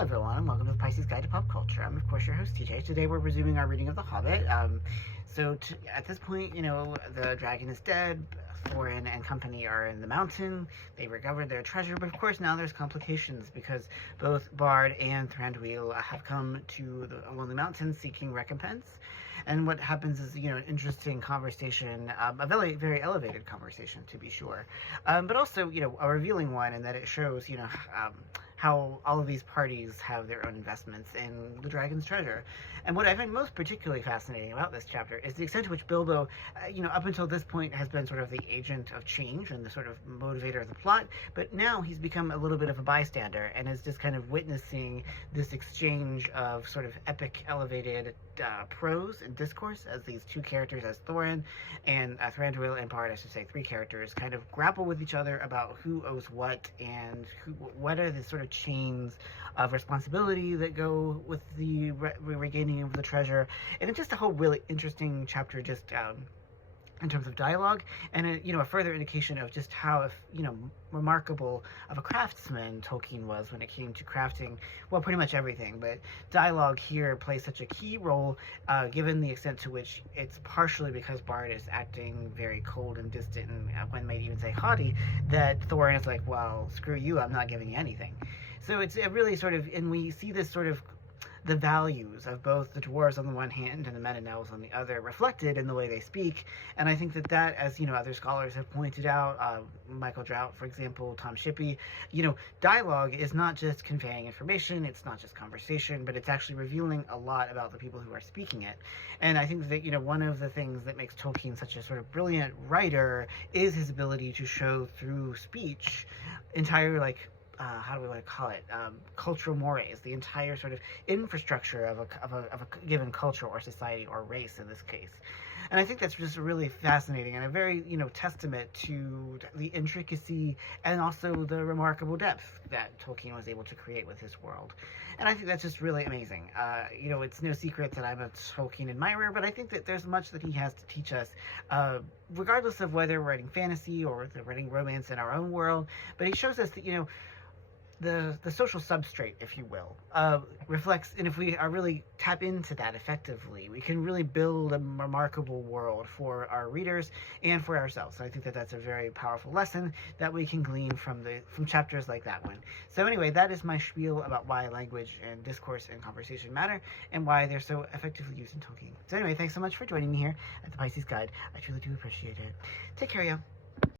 Hello everyone, and welcome to the Pisces Guide to Pop Culture. I'm of course your host TJ. Today we're resuming our reading of The Hobbit. At this point, the dragon is dead, Thorin and company are in the mountain, they recovered their treasure, but of course now there's complications because both Bard and Thranduil have come to the Lonely Mountain seeking recompense. And what happens is, an interesting conversation, a very, very elevated conversation to be sure, but also, a revealing one in that it shows, how all of these parties have their own investments in the dragon's treasure. And what I find most particularly fascinating about this chapter is the extent to which Bilbo, up until this point has been sort of the agent of change and the sort of motivator of the plot, but now he's become a little bit of a bystander and is just kind of witnessing this exchange of sort of epic, elevated prose and discourse as these two characters, as Thorin and Thranduil and Bard, I should say, three characters, kind of grapple with each other about who owes what and what are the sort of chains of responsibility that go with the regaining of the treasure. And it's just a whole really interesting chapter, just in terms of dialogue, and a further indication of just how remarkable of a craftsman Tolkien was when it came to crafting, well, pretty much everything. But dialogue here plays such a key role, given the extent to which it's partially because Bard is acting very cold and distant, and one might even say haughty, that Thorin is like, well, screw you, I'm not giving you anything. So it's a really sort of, and we see this sort of the values of both the dwarves on the one hand and the men and elves on the other reflected in the way they speak. And I think that as other scholars have pointed out, Michael Drought, for example, Tom Shippey, dialogue is not just conveying information, it's not just conversation, but it's actually revealing a lot about the people who are speaking it. And I think that one of the things that makes Tolkien such a sort of brilliant writer is his ability to show through speech entire, how do we want to call it, cultural mores, the entire sort of infrastructure of a given culture or society or race in this case. And I think that's just really fascinating and a very, testament to the intricacy and also the remarkable depth that Tolkien was able to create with his world. And I think that's just really amazing. It's no secret that I'm a Tolkien admirer, but I think that there's much that he has to teach us, regardless of whether we're writing fantasy or whether we're writing romance in our own world. But he shows us that, the social substrate, if you will, reflects, and if we are really tap into that effectively, we can really build a remarkable world for our readers and for ourselves. So I think that that's a very powerful lesson that we can glean from chapters like that one. So anyway, that is my spiel about why language and discourse and conversation matter and why they're so effectively used in Tolkien. So anyway, thanks so much for joining me here at the Pisces Guide. I truly do appreciate it. Take care, y'all.